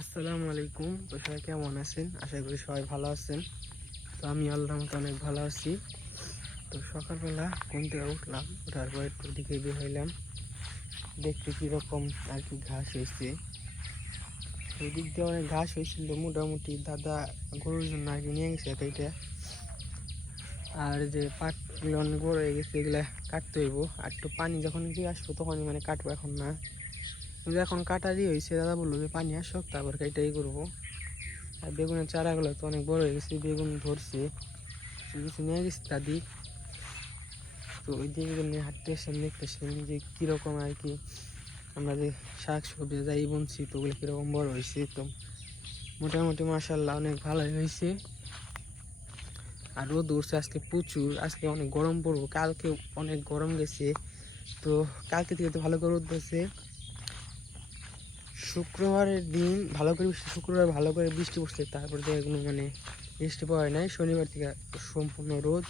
আসসালামু আলাইকুম। তো সবাই কেমন আছেন? আশা করি সবাই ভালো আছেন। তো আমি আল্লাহ মতো অনেক ভালো আছি। তো সকালবেলা ঘুম থেকে উঠলাম ওঠার পর একটু দিকে বের হইলাম। দেখতে কীরকম আর কি ঘাস হয়েছে দিক দিয়ে অনেক ঘাস হয়েছিল মোটামুটি দাদা গরুর জন্য আর কি নিয়ে গেছে এটা। আর যে পাটগুলো অনেক বড় হয়ে গেছে, এগুলা কাটতে হইব। আর একটু পানি যখন দিয়ে আসব, তখনই মানে কাটবো এখন না। এখন কাটারই হয়েছে দাদা বলল যে পানি আসুক, তারপর এটাই করব। আর বেগুনের চারাগুলো তো অনেক বড় হয়ে গেছে, বেগুন ধরছে। কিছু নিয়ে গেছে দাদি তো ওই দিকে নিয়ে হাঁটতে এসে দেখতেছেন যে কীরকম আর কি। আমরা যে শাক সবজি যাই বুনছি, তো ওগুলো কীরকম বড় হয়েছে তো মোটামুটি মাসাল্লাহ অনেক ভালোই হয়েছে আর রোদ উঠছে, আজকে প্রচুর, আজকে অনেক গরম পড়ব কালকে অনেক গরম গেছে। তো কালকে থেকে তো ভালো করে রোদ পড়ছে শুক্রবারের দিন ভালো করে বৃষ্টি, শুক্রবার ভালো করে বৃষ্টি পড়ছে, তারপরে তো এগুলো মানে বৃষ্টি পড়ে নাই। শনিবার থেকে সম্পূর্ণ রোদ।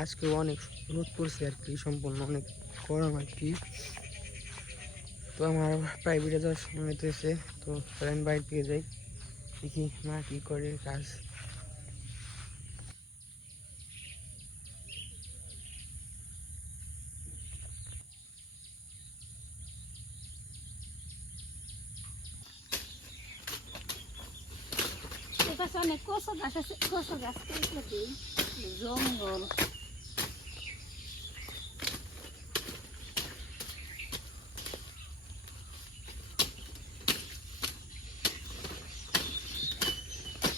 আজকে অনেক রোদ পড়ছে আর কি, সম্পূর্ণ অনেক গরম আর কি। তো আমার প্রাইভেটে যাওয়ার সময় হইতেছে, তো ফ্রেন্ড বাইরে থেকে যাই, দেখি মা কী করে কাজ অনেক কচু গাছ আছে কচু গাছ কেটে দিই জঙ্গল।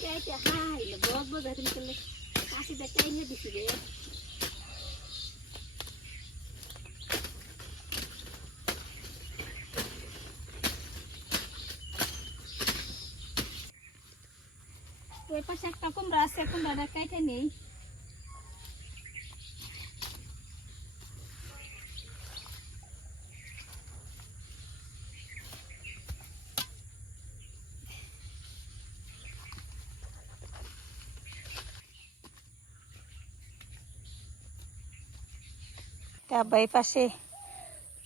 কেটে বজ হাইলে করলে কাশিটা কেটে দিছি রে। ওই পাশে একটা কুমড়া আছে, কুমড়াটা কেটে নেই। তারপর পাশে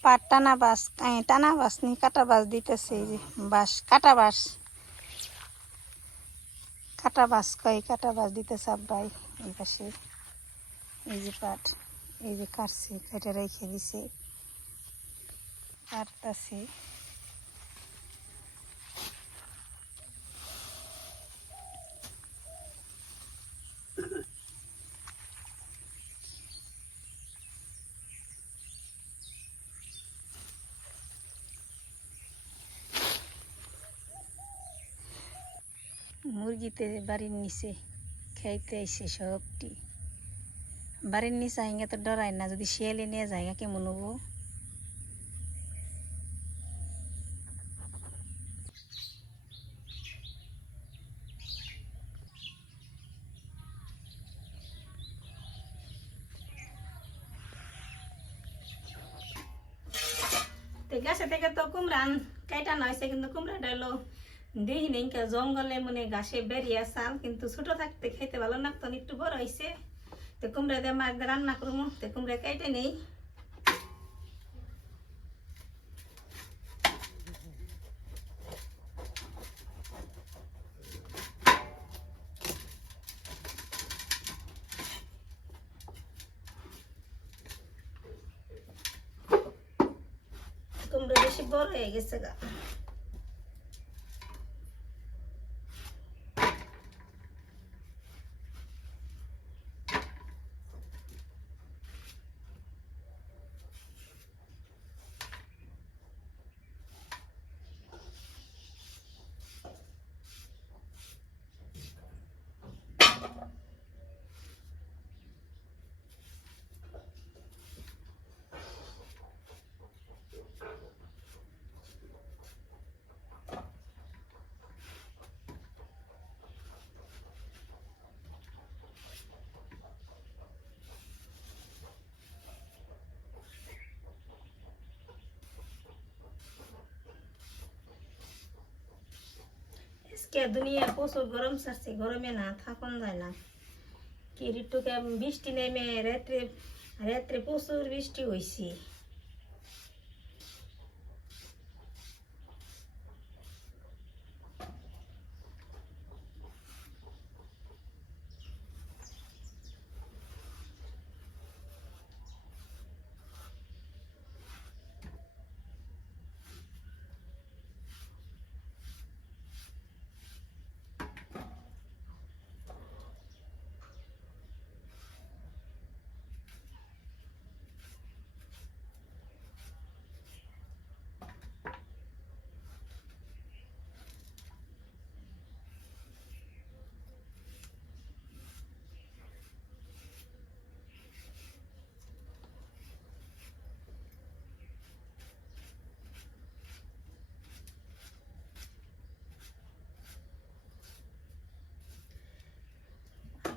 পাট টানা বাস টানা বাস নি কাটা বাস দিতেছে এই বাস, কাটা বাস। কাটা বাস কয়, কাটা বাস দিতে ভাই এই পাশে এই যে পাট, এই যে কাটছে, কেটে রেখে দিছে। কাটতাছে। মুরগিতে বাড়ির নিচে খাইতে আইসে সবটি। বাড়ির নিচে আইঙ্গা তো ডরাই না, যদি শিয়ালে নিয়ে যায় কেমন হব? গাছে থেকে তো কুমড়া কাইটা নয়ছে কিন্তু কুমড়াটা হলো দেখি নেই জঙ্গলে মনে ঘাসে বেরিয়ে আসাল কিন্তু ছোট থাকতে খেতে ভালো না, একটু বড় হয়েছে তো কুমড়া দিয়ে মাছ রান্না করব তো কুমড়া কেটে নেই। কুমড়া বেশি বড় হয়ে গেছে গা। আজকে দুনিয়া প্রচুর গরম ছাড়ছে, গরমে না থাকুন যায় না। কি ঋতুকে বৃষ্টি নেমে রাত্রে রাত্রে প্রচুর বৃষ্টি হয়েছে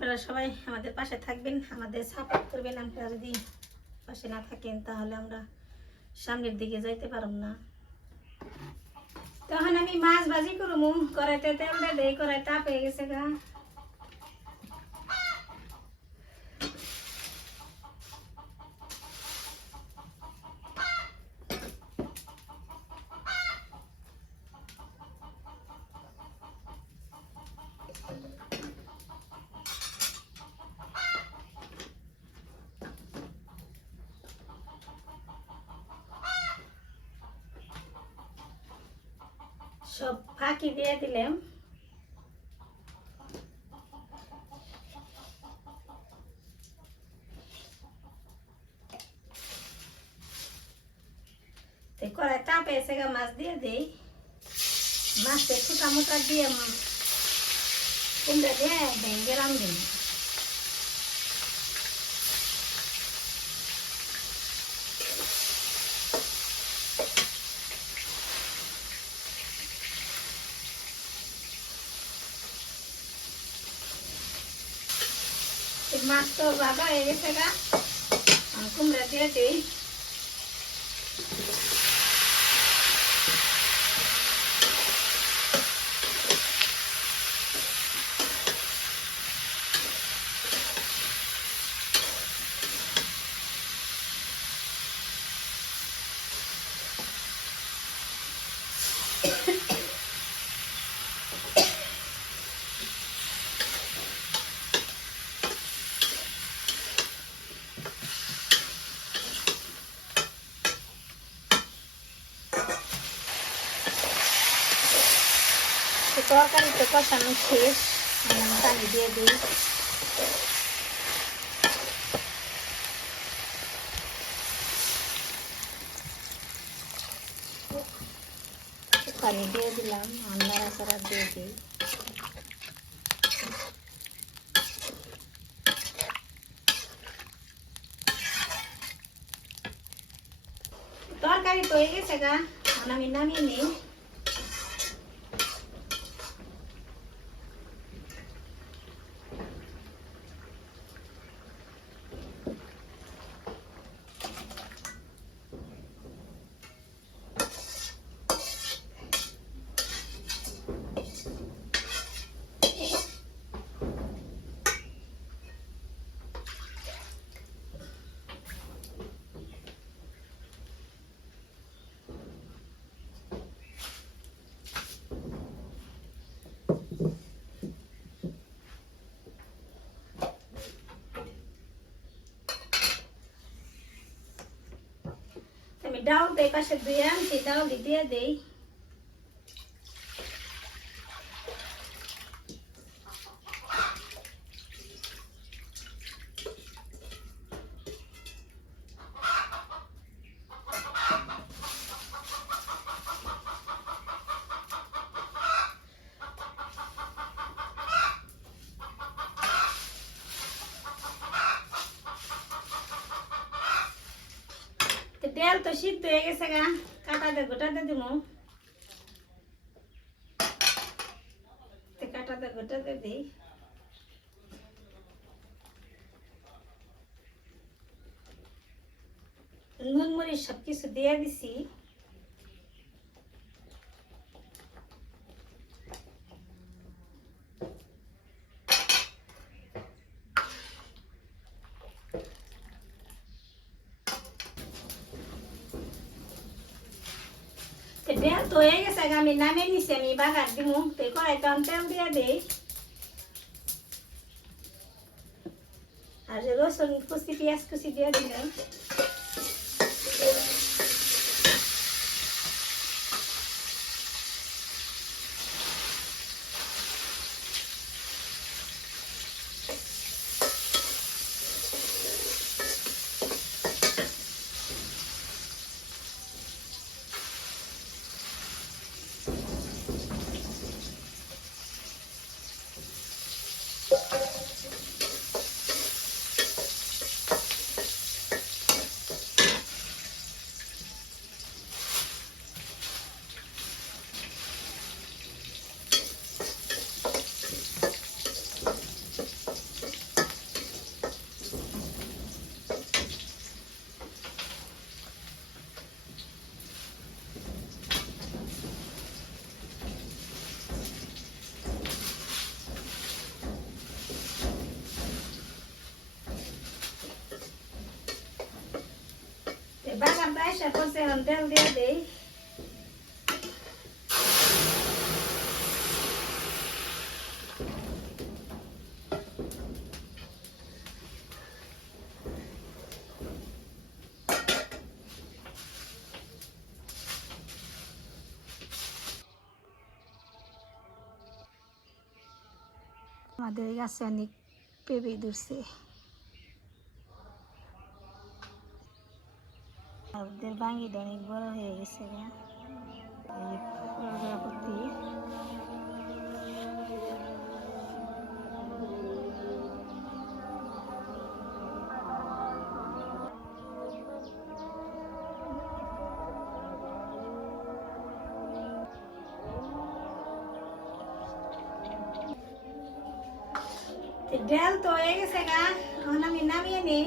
আপনারা সবাই আমাদের পাশে থাকবেন, আমাদের সাপোর্ট করবেন। আপনারা যদি পাশে না থাকেন, তাহলে আমরা সামনের দিকে যাইতে পারব না। তখন আমি মাছ ভাজি করব। কড়াইতে তেল দেয় কড়াই তাপ হয়ে গেছে গা। সব ফাঁকি দিয়ে দিলাম। কড়াই চাপে এসে মাছ দিয়ে দিই। মাছটা ছোটা মোটা দিয়ে কুমড়া দিয়ে ভেঙে রান্ধি মাছ তো বাবা হয়ে গেছে গা। কুমড়া দিয়ে তরকারি তো কষানো শেষ পানি দিয়ে দিই। পানি দিয়ে দিলাম আন্দার আচারা দিয়ে দিই। তরকারি তো হয়ে গেছে গা আমি নামিয়ে নিই। আমি ডাউল এই পাশে ধুয়ে আনছি ডাউল দিয়ে দেই তেল তো সিদ্ধ হয়ে গেছে গা কাটাতে গোটাতে দিব। কাটাতে গোটাতে দিই। নুন, মরিচ সব কিছু দিয়ে দিছি। তেল তো হয়ে গেছে আমি নামে নিছি আমি বাগার দিব তো কড়াই তো আমি তেল দিয়ে দিই আর রসুন কুচি পেঁয়াজ কুচি দিয়ে দিলাম আয়সা করছে এখন তেল দিয়ে দেই আমাদের এই গাছে অনেক পেঁপে ধরছে ওদের বাঙ্গিটা অনেক বড় হয়ে গেছে গা। এই প্রজাপতি তো ডাল তো হয়ে গেছে গা এখন আমি নামিয়ে নেই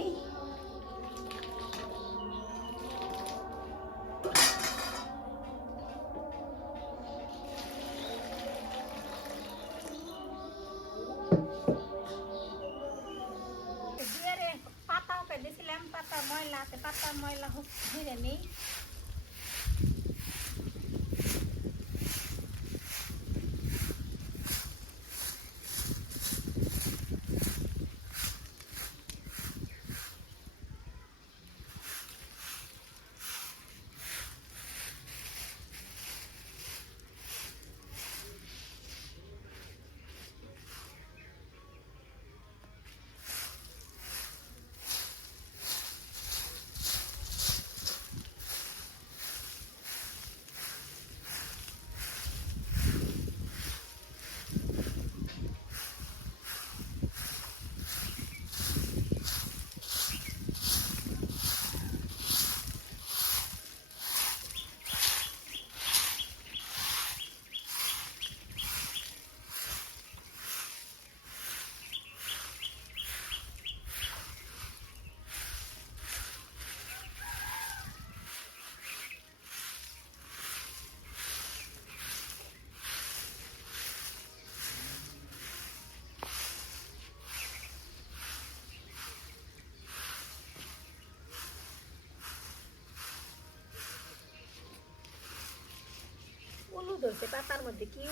ধরছে, পাতার মধ্যে কি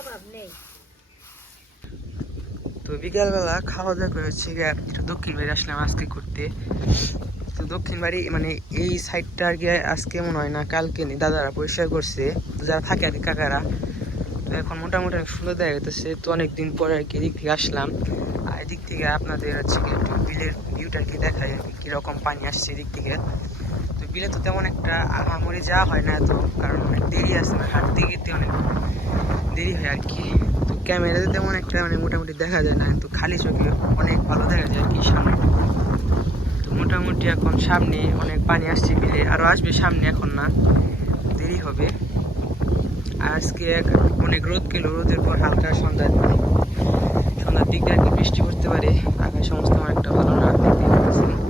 অভাব নেই। তো বিকালবেলা খাওয়া দাওয়া করে হচ্ছে দক্ষিণ বাড়ি আসলাম আজকে ঘুরতে তো দক্ষিণ বাড়ি মানে এই সাইডটা আর কি আজকে মনে হয় না, কালকে নি দাদারা পরিষ্কার করছে। তো যারা থাকে আর কি কাকারা। তো এখন মোটামুটি অনেক সুন্দর দেখা যাচ্ছে তো অনেকদিন পরে আর কি এদিক থেকে আসলাম। আর এদিক থেকে আপনাদের হচ্ছে একটু বিলের ভিউটা আর কি দেখায় আর কি, কীরকম পানি আসছে এদিক থেকে। বিলে তো তেমন একটা আহামরি যাওয়া হয় না এত, কারণ অনেক দেরি আছে না, হাঁটতে গেতে অনেক দেরি হয় আর কি। তো ক্যামেরাতে তেমন একটা মানে মোটামুটি দেখা যায় না, তো খালি চোখে অনেক ভালো দেখা যায় আর কি সামনে। তো মোটামুটি এখন সামনে অনেক পানি আসছে বিলে আরও আসবে সামনে এখন না, দেরি হবে। আজকে এক- অনেক রোদ গেল, রোদের পর হালকা সন্ধ্যা সন্ধ্যার দিকে আর কি বৃষ্টি পড়তে পারে, আকাশ সমস্ত অনেকটা আমার একটা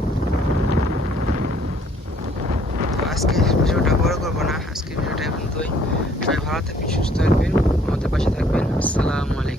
ভালো থাকবেন সুস্থ থাকবেন আমাদের পাশে থাকবেন। আসসালামু আলাইকুম।